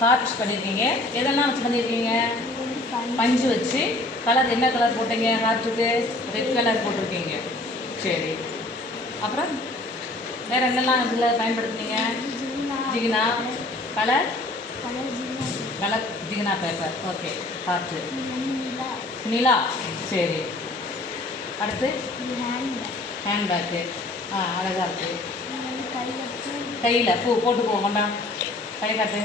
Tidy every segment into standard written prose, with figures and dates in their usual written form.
Heart பண்ணியிருக்கீங்க. எதெல்லாம் வச்சு பண்ணியிருக்கீங்க? பஞ்சு வச்சு. கலர் என்ன கலர் போட்டீங்க? ஹார்ட்டுக்கு ரெட் கலர் போட்டிருக்கீங்க. சரி, அப்புறம் வேறு என்னெல்லாம் இதில் பயன்படுத்துனீங்க? ஜிகினா கலர் கலர் ஜிகினா பேப்பர். Okay, heart. நிலா. சரி, அடுத்து ஹேண்ட்பேக்கு. அழகாக இருக்குது. கையில் பூ போட்டுக்குவோம். கொண்டா கை காட்டு.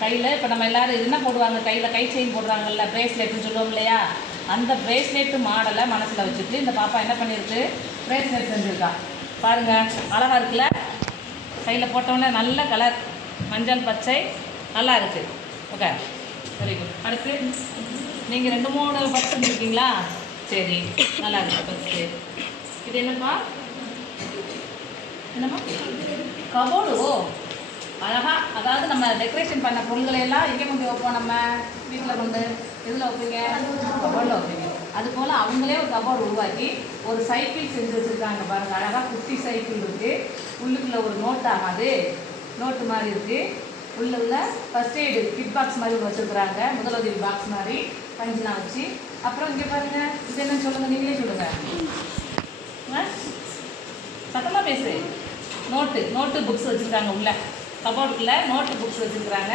கையில் இப்போ நம்ம எல்லோரும் என்ன போடுவாங்க? கையில் கை செயின் போடுறாங்கல்ல, ப்ரேஸ்லெட்டுன்னு சொல்லுவோம் இல்லையா? அந்த ப்ரேஸ்லெட்டு மாடலை மனசில் வச்சுட்டு இந்த பாப்பா என்ன பண்ணியிருக்கு? ப்ரேஸ்லெட் செஞ்சுருக்கா. பாருங்கள், அழகாக இருக்குல்ல? கையில் போட்டோன்னே நல்ல கலர் மஞ்சள் பச்சை நல்லா இருக்குது. Okay, very good. அடுத்து நீங்கள் 2-3 பர்ஸ் செஞ்சுருக்கீங்களா? சரி, நல்லா இருக்குது பர்ஸு. இது என்னப்பா? என்னம்மா? கபோர்டு. ஓ, அழகாக. அதாவது நம்ம டெக்கரேஷன் பண்ண பொருள்களை எல்லாம் எங்கே கொண்டு வைப்போம்? நம்ம வீட்டில் கொண்டு எதில் வைப்பீங்க? கபோர்டில் வைப்பீங்க. அதுபோல் அவங்களே ஒரு கபோர்டு உருவாக்கி ஒரு சைக்கிள் செஞ்சு வச்சுருக்காங்க. பாருங்கள், அழகாக குட்டி சைக்கிள் இருக்குது. உள்ளுக்குள்ளே ஒரு நோட் ஆகாது, நோட்டு மாதிரி இருக்குது. உள்ள ஃபஸ்ட் எய்டு கிட் பாக்ஸ் மாதிரி வச்சுருக்குறாங்க. முதலுதவி பாக்ஸ் மாதிரி பஞ்செலாம் வச்சு. அப்புறம் இங்கே பாருங்கள், இது என்னன்னு சொல்லுங்கள், நீங்களே சொல்லுங்கள். சத்தமாக பேசு. நோட்டு புக்ஸ் வச்சுருக்காங்க. உள்ள கபோர்டுக்குள்ளே நோட்டு புக்ஸ் வச்சுருக்குறாங்க.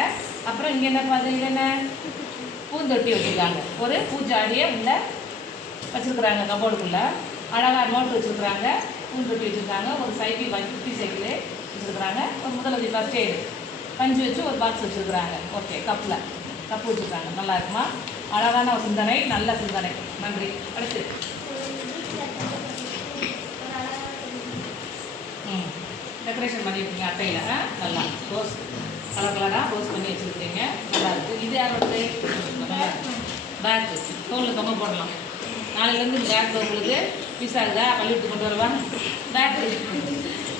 அப்புறம் இங்கே என்ன பார்த்தீங்கன்னா என்ன? பூந்தொட்டி வச்சுருக்காங்க. ஒரு பூஜாடியை உள்ளே வச்சுருக்குறாங்க. கபோர்டுக்குள்ளே அழகாக நோட்டு வச்சுருக்குறாங்க, பூந்தொட்டி வச்சுருக்காங்க. ஒரு சைக்கிள் குட்டி சைக்கிள் வச்சுருக்குறாங்க. ஒரு முதலுதவி ஃபஸ்ட் எய்டு பஞ்சு வச்சு ஒரு பாக்ஸ் வச்சுருக்குறாங்க. ஓகே, கப்பு வச்சுருக்காங்க. நல்லா இருக்குமா? அழகான ஒரு சிந்தனை, நல்ல சிந்தனை. நன்றி. அடுத்து டெக்கரேஷன் பண்ணியிருக்கீங்க அட்டையில். நல்லா ரோஸ் கலராக ரோஸ் பண்ணி வச்சுருக்கீங்க. நல்லா இருக்குது. இது யாரோடது? பேக்கு. தோளில் தொங்க போடலாம். நாளையிலேருந்து இந்த பேக் உங்களுக்கு பீஸ் ஆகுதா? பள்ளிவிட்டு கொண்டு வருவா பேக்கு.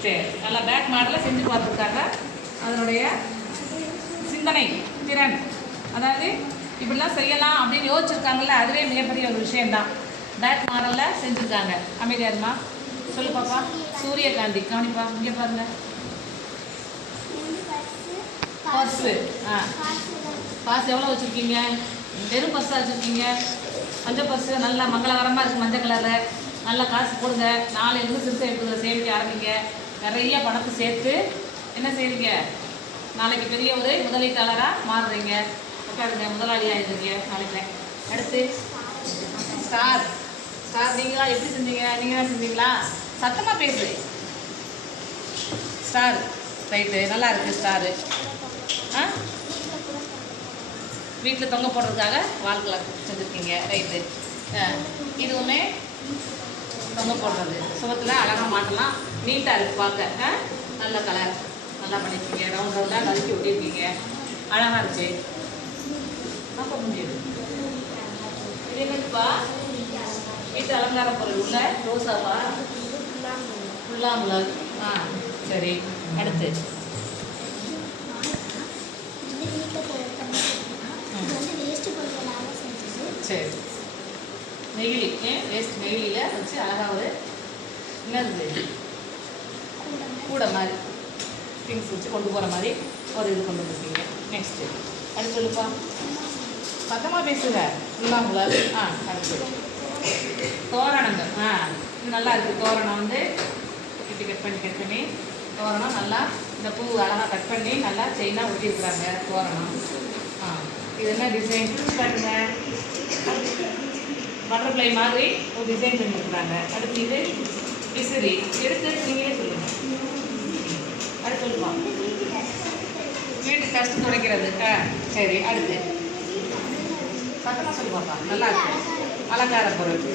சரி, நல்லா பேக் மாடலில் செஞ்சு பார்த்துருக்காங்க. அதனுடைய சிந்தனை திறன், அதாவது இப்படிலாம் செய்யலாம் அப்படின்னு யோசிச்சுருக்காங்கல்ல, அதுவே மிகப்பெரிய ஒரு விஷயந்தான். பேக் மாடலில் செஞ்சுருக்காங்க. அமைதியாக இருமா. சொல்லு பாப்பா. சூரியகாந்தி. கவனிப்பா, இங்கே பாருங்க. பர்ஸு. காசு எவ்வளோ வச்சுருக்கீங்க? வெறும் பர்ஸாக வச்சுருக்கீங்க. மஞ்சள் பர்ஸு நல்லா மங்களகரமாக இருக்குது. மஞ்சள் கலரில் நல்லா காசு போடுங்க. நாளையிலேருந்து சிறுசேமிப்புகளை சேமிக்க ஆரம்பிங்க. நிறைய பணத்தை சேர்த்து என்ன செய்வீங்க? நாளைக்கு பெரிய ஒரு முதலீட்டாளராக மாறுறீங்க. உட்காருங்க, முதலாளியாக இருந்தீங்க நாளைக்கு. அடுத்து ஸ்டார். நீங்களா எப்படி செஞ்சீங்க? நீங்கள் தான் செஞ்சீங்களா? சத்தமாக பேசு. ஸ்டார். ரைட்டு, நல்லா இருக்குது ஸ்டாரு. வீட்டில் தொங்க போடுறதுக்காக வால்கில் செஞ்சுருக்கீங்க. ரைட்டு. இதுவுமே தொங்க போடுறது. சுகத்தில் அழகாக மாட்டலாம். நீட்டாக இருக்குது பார்க்க. நல்ல கலர் நல்லா பண்ணியிருக்கீங்க. ரவுண்டாக நறுக்கி ஒட்டியிருக்கீங்க. அழகாக இருந்துச்சு. அப்போ முடியுது. இது என்னப்பா? வீட்டு அலங்கார பொருள் உள்ள ரோசாப்பா? புல்லாங்குழல். சரி, அடுத்து சரி, நெகிழி. வேஸ்ட் நெகிழியில் வச்சு அழகாக ஒரு என்னது கூட மாதிரி திங்ஸ் வச்சு கொண்டு போகிற மாதிரி ஒரு இது கொண்டு வந்துருக்கீங்க. நெக்ஸ்ட்டு அடுத்து சொல்லுப்பா. சத்தமாக பேசுங்க. புல்லாங்குழல். அடுத்து தோரணங்கள். இது நல்லா இருக்குது. தோரணம் வந்து கட் பண்ணி தோரணம் நல்லா இந்த பூ அழகாக கட் பண்ணி நல்லா செயினாக ஒட்டியிருக்குறாங்க. தோரணம். இது என்ன டிசைன் காட்டுங்க? பட்டர்ஃப்ளை மாதிரி ஒரு டிசைன் பண்ணியிருக்குறாங்க. அடுத்து இது விசிறி. எடுத்து நீங்களே சொல்லுங்கள். அடுத்து சொல்லுமா. வீட்டு கஷ்டம் துடைக்கிறது. சரி, அடுத்து சத்தமாக சொல்லுவாப்பா. நல்லா இருக்கு. அலங்கார பொருள்.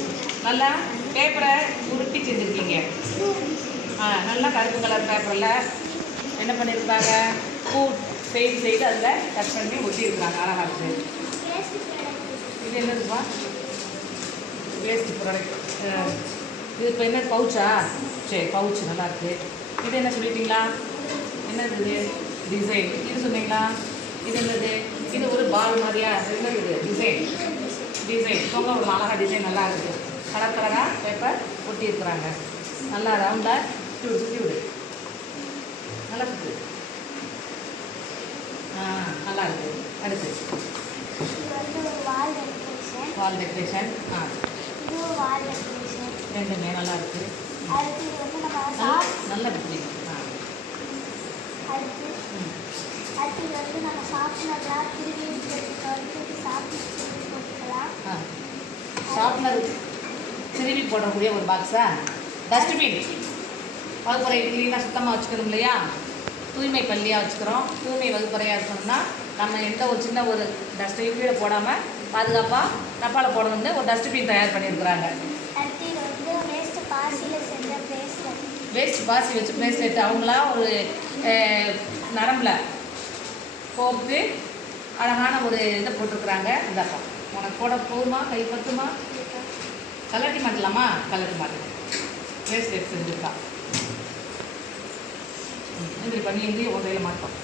நல்லா பேப்பரை உருட்டி செஞ்சுருக்கீங்க. நல்லா கருப்பு கலர் பேப்பரில் என்ன பண்ணியிருக்காங்க? பூ செய்து அதில் கட் பண்ணி ஒட்டியிருக்காங்க. அழகாக இருக்குது. இது என்னதுப்பா? Waste product. இது இப்போ என்ன பவுச்சா? சரி, பவுச்சு நல்லா இருக்குது. இது என்ன சொல்லிட்டீங்களா? என்னது இது? டிசைன். இது சொன்னீங்களா? இது என்னது? இது ஒரு பால் மாதிரியா? என்னது? டிசைன் தொங்க ஒரு அழகாக டிசைன் நல்லா இருக்குது. கலராக பேப்பர் ஒட்டியிருக்குறாங்க. நல்லா ரவுண்டாக சுற்றி விடு. நல்லா சுற்று. நல்லா இருக்குது. அடுத்து வால் டெக்கரேஷன். ரெண்டுமே நல்லா இருக்குது. நல்ல பில்டிங். ஷார்ப்னர் திருவி போடக்கூடிய ஒரு பாக்ஸா. டஸ்ட்பின் வகுப்பறை க்ளீனாக சுத்தமாக வச்சுக்கணும் இல்லையா, தூய்மை பள்ளியாக வச்சுக்கிறோம். தூய்மை வகுப்பறையாக இருக்கணும்னா நம்ம எந்த ஒரு சின்ன ஒரு டஸ்ட்டையும் கீழே போடாமல் பாதுகாப்பாக டப்பாவில் போடணும்னு ஒரு டஸ்ட்பின் தயார் பண்ணியிருக்கிறாங்க. வேஸ்ட் பாசி வச்சு பிரேஸ்லெட் அவங்களா ஒரு நரம்பில் கோர்த்து அழகான ஒரு இதை போட்டிருக்கிறாங்க. இந்தாப்பா உனக்கு போட போகுமா, கை பத்துமா? கலட்டி மாட்டலாமா? கலட்டி மாட்டேன். பிரேஸ்லெட் செஞ்சுருக்கா. இப்படி பண்ணி எங்கேயும் ஒரு கையில் மாட்டோம்.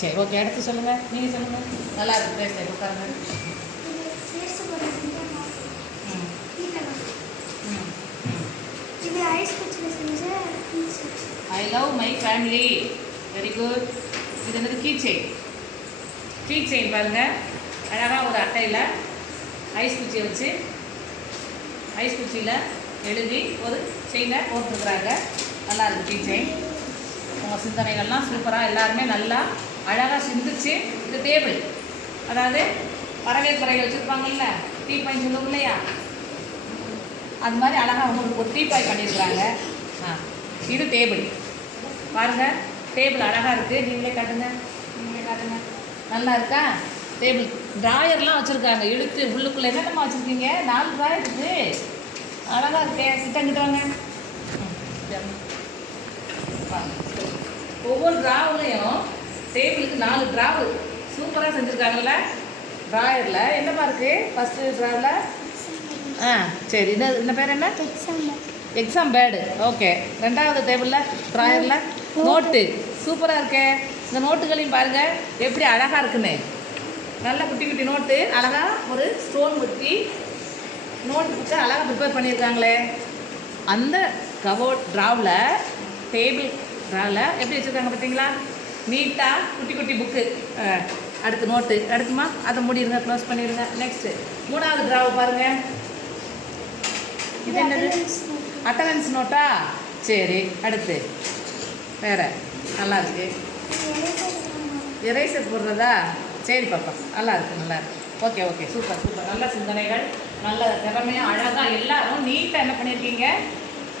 சரி, ஓகே. அடுத்து சொல்லுங்கள், நீங்கள் சொல்லுங்கள். நல்லா இருக்கு பிரேஸ்லெட். உட்காருங்க. I love my family. Very good. இது என்னது? Key chain. கீ செயின் பாருங்கள், அழகாக ஒரு அட்டையில் ஐஸ் குச்சியை வச்சு ஐஸ் குச்சியில் எழுதி ஒரு செயினை போட்டுருக்குறாங்க. நல்லா இருக்குது கீ செயின். உங்கள் சிந்தனைகள்லாம் சூப்பராக எல்லாருமே நல்லா அழகாக சிந்திச்சு. இது டேபிள், அதாவது வரவேற்பறையில் வச்சுருப்பாங்கல்ல, டீப்பாய் சொல்லுவோம் இல்லையா, அது மாதிரி அழகாக உங்களுக்கு ஒரு டீப்பாய் பண்ணியிருக்கிறாங்க. இது டேபிள் பாருங்கள். டேபிள் அழகாக இருக்குது. நீங்களே காட்டுங்க, நீங்களே காட்டுங்க. நல்லா இருக்கா டேபிள்? ட்ராயர்லாம் வச்சுருக்காங்க. இழுத்து உள்ளுக்குள்ளே என்னென்னமா வச்சுருக்கீங்க? 4 ட்ராயர் இருக்குது. அழகாக இருக்கே. சிட்டங்கிட்டு வாங்க. ஒவ்வொரு ட்ராவுலையும் டேபிளுக்கு 4 ட்ராவு சூப்பராக செஞ்சுருக்காங்கல்ல. ட்ராயரில் என்னப்பா இருக்குது? ஃபஸ்ட்டு ட்ராவில் சரி, இந்த பேர் என்ன? Exam pad. ஓகே. ரெண்டாவது டேபிளில் ட்ராயரில் நோட்டு சூப்பராக இருக்கே. இந்த நோட்டுகளையும் பாருங்கள் எப்படி அழகாக இருக்குன்னு. நல்ல குட்டி குட்டி நோட்டு அழகாக ஒரு ஸ்டோன் ஊற்றி நோட்டு புக்கை அழகாக ப்ரிப்பேர் பண்ணியிருக்காங்களே. அந்த கபோர்ட் ட்ராவில், டேபிள் ட்ராவில் எப்படி வச்சுருக்காங்க பார்த்தீங்களா? நீட்டாக குட்டி குட்டி புக்கு. அடுத்து நோட்டு. அடுத்துமா அதை மூடிடுங்க, க்ளோஸ் பண்ணிடுங்க. நெக்ஸ்ட்டு 3வது ட்ராவை பாருங்கள். இது என்னது? Attendance NOTA? சரி. அடுத்து வேறு நல்லா இருக்கு. எரேசர் போடுறதா? சரி பாப்பா, நல்லா இருக்குது, நல்லா இருக்குது. Okay okay, super super. நல்ல சிந்தனைகள், நல்ல திறமையாக அழகாக எல்லாரும் நீட்டாக என்ன பண்ணியிருக்கீங்க?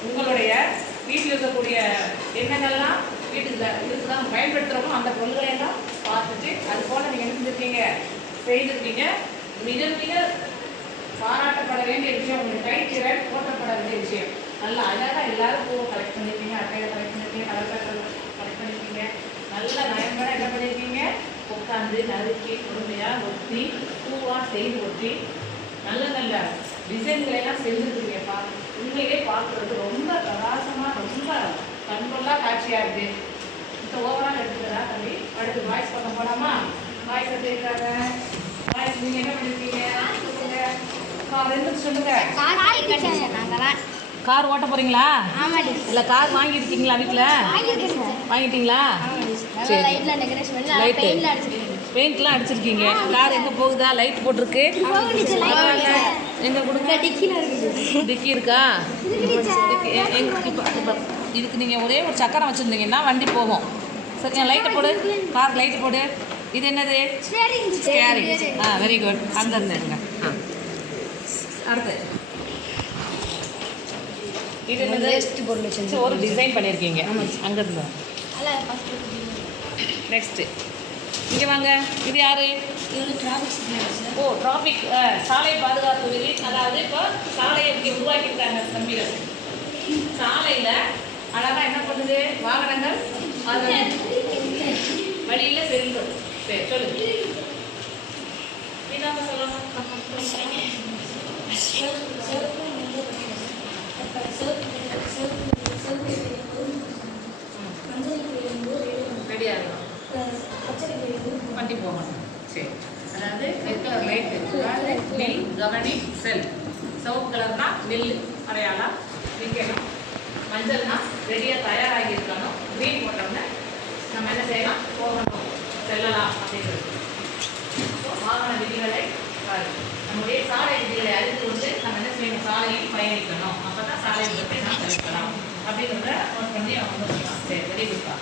உங்களுடைய வீட்டில் இருக்கக்கூடிய என்னென்னலாம் வீட்டுக்கு இதுதான் பயன்படுத்துகிறோமோ அந்த பொருள்களையெல்லாம் பார்த்துட்டு அது போல் நீங்கள் என்ன செஞ்சுருக்கீங்க? செய்திருக்கீங்க. மிக மிக பாராட்டப்பட வேண்டிய விஷயம். உங்களுக்கு கைத்திறன் போற்றப்பட வேண்டிய விஷயம். நல்லா அழகாக எல்லாரும் பூவை கலெக்ட் பண்ணியிருக்கீங்க, அட்டையில் கலெக்ட் பண்ணியிருக்கீங்க, கலர் பேப்பர் கலெக்ட் பண்ணியிருக்கீங்க. நல்ல நயம்பட என்ன பண்ணியிருக்கீங்க? உட்காந்து நறுக்கி பொறுமையாக ஒட்டி பூவாக செய்து ஒட்டி நல்ல நல்ல டிசைன்களெல்லாம் செஞ்சுருக்கீங்கப்பா. உண்மையிலே பார்க்குறது ரொம்ப பிரகாசமாக, ரொம்ப கண்கொள்ளா காட்சியாக இருக்குது. இப்போ ஓவரால் எடுத்துக்கிறா தம்பி. அடுத்து வாய்ஸ் பக்கம் போடாமா? வாய்ஸ் எடுத்துக்கிறாங்க. வாய்ஸ் நீங்கள் என்ன பண்ணியிருக்கீங்க? சொல்லுங்க. கார் ஓட்ட போறீங்களா? இல்லை கார் வாங்கியிருக்கீங்களா? வீட்டில் வாங்கிட்டீங்களா? பெயிண்ட்லாம் அடிச்சிருக்கீங்க. கார் எங்கே போகுதா? லைட் போட்டிருக்கு. எங்கே கொடுங்க? டிக்கி இருக்கா? இப்போ இதுக்கு நீங்கள் ஒரே ஒரு சக்கரம் வச்சுருந்தீங்கன்னா வண்டி போகும். சரிங்க, லைட்டை போடு. கார் லைட்டு போடு. இது என்னது? ஸ்டேரிங். Very good. அங்கேருந்து எடுங்க. அடுத்து இது என்னது? ஒரு டிசைன் பண்ணியிருக்கீங்க அங்கேருந்து. நெக்ஸ்ட்டு இங்கே வாங்க. இது யார்? ஓ, டிராஃபிக் சாலை பாதுகாப்பு விதி. அதாவது இப்போ சாலையை இப்படி உருவாக்கியிருக்காங்க தம்பிகள். சாலையில் அழகாக என்ன பண்ணுது? வாகனங்கள் அது வழியில் செல்லும். சரி, சொல்லுங்க. இதாங்க சொல்லணும். ரெடியாகணும், வண்டி போகணும். சரி, அதாவது ரெட் கலர் லைட்டு, அதாவது நெல் கவனி செல். சிவப்பு கலர்னா நெல் அடையாளம் நிற்கணும். மஞ்சள்னா ரெடியாக தயாராகி இருக்கணும். க்ரீன் போட்டோம்னா நம்ம என்ன செய்யலாம், போகணும், செல்லலாம் அப்படிங்கிறது. வாகன விதிகளை நம்முடைய சாலை விதிகளை அறிந்து கொண்டு நம்ம என்ன செய்யணும், சாலையில் பயணிக்கணும். அப்போ தான் சாலை விபத்தை நாம் தவிர்க்கலாம் அப்படிங்கிறத நோட் பண்ணி அவங்க சொல்லலாம். சரி, வெரி குட்பா.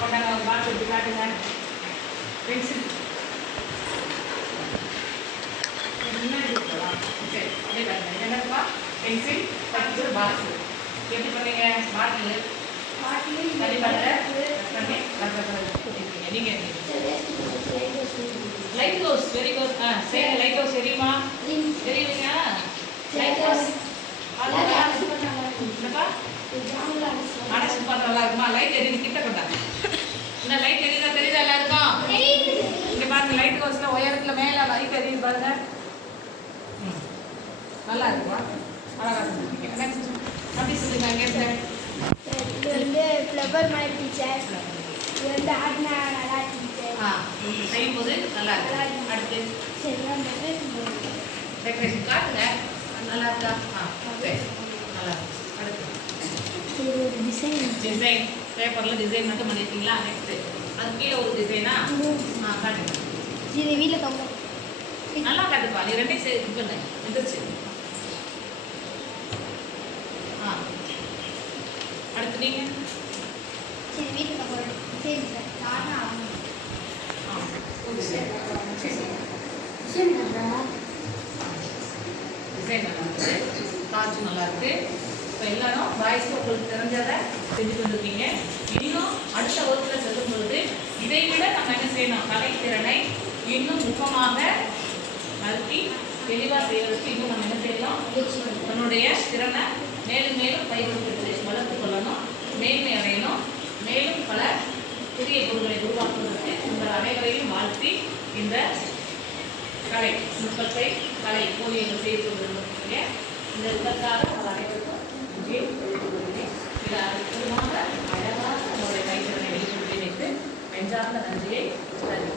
கொண்டாங்க, அவங்க பாட்டு எடுத்து காட்டுங்க. பென்சில் சரி, அப்படியே பாருங்க. என்னப்பா, பென்சில், பத்து, பாக்ஸ். எப்படி பண்ணீங்க? பாட்டில் நீங்க லைட் ஹவுஸ், வெரி குட். சரி, லைட் ஹவுஸ் தெரியுமா? தெரியுங்க. லைட் ஹவுஸ் என்னப்பா, அடைச்சு பார்த்தா நல்லா இருக்குமா? லைட் எரியுது, கிட்ட கொண்டாங்க. இந்த லைட் எரியுதா, தெரியுதா எல்லாருக்கும்? இங்க பாருங்க, லைட் ஹவுஸ்ல உயரத்துல மேல லைட் எரியுது பாருங்க. நல்லா இருக்குமா? அழகா சொல்லிருக்கீங்க. நெக்ஸ்ட் அப்படி சொல்லுங்க. கேட்குறேன். இது வந்து ஃப்ளவர் மாதிரி டீச்சர். இது வந்து ஆட்னா நல்லா டீச்சர். செய்யும்போது நல்லா இருக்கு. அடுத்து டெக்கரேஷன் காட்டுங்க. நல்லா இருக்கா? சரி, நல்லா இருக்கு. அடுத்து டிசைன் பேப்பரில் டிசைன் மட்டும் பண்ணியிருக்கீங்களா? நெக்ஸ்ட்டு அது கீழே ஒரு டிசைனா? காட்டுங்க. இது வீட்டில் கம்ப நல்லா காட்டுப்பா. நீ ரெண்டையும் இது பண்ணு. வந்துருச்சு. அடுத்து நீங்கள் சரி, வீட்டில் கம்ப சரி சார். சார்னா டிசைன் நல்லா இருக்குது, காய்ச்சும் நல்லா இருக்குது. இப்போ எல்லாரும் பாய்ஸ்க்கு உங்களுக்கு தெரிஞ்சதை செஞ்சு கொண்டிருக்கீங்க. இன்னும் அடுத்த வகுப்பில் செல்லும் பொழுது இதை விட நம்ம என்ன செய்யணும், கலைத்திறனை இன்னும் நுட்பமாக நடத்தி தெளிவாக செய்வதற்கு இன்னும் நம்ம என்ன செய்யலாம், நம்மளுடைய திறனை மேலும் மேலும் கைகொடுத்து வளர்த்து கொள்ளணும், மேன்மை அடையணும். மேலும் பல புதிய பொருட்களை உருவாக்குவதற்கு உங்கள் அனைவரையும் வாழ்த்தி இந்த கலை நுட்பத்தை கலை ஓவியங்கள் செய்து கொண்டிருக்கீங்க. இந்த இதற்காக உங்கள் அனைவருக்கும் நன்றி தெரிவித்துக் இதை அற்புதமாக அழகாக நம்முடைய கைத்திறனை வெளிப்படுத்தி வைத்து நெஞ்சார்ந்த நன்றியை தருகிறேன்.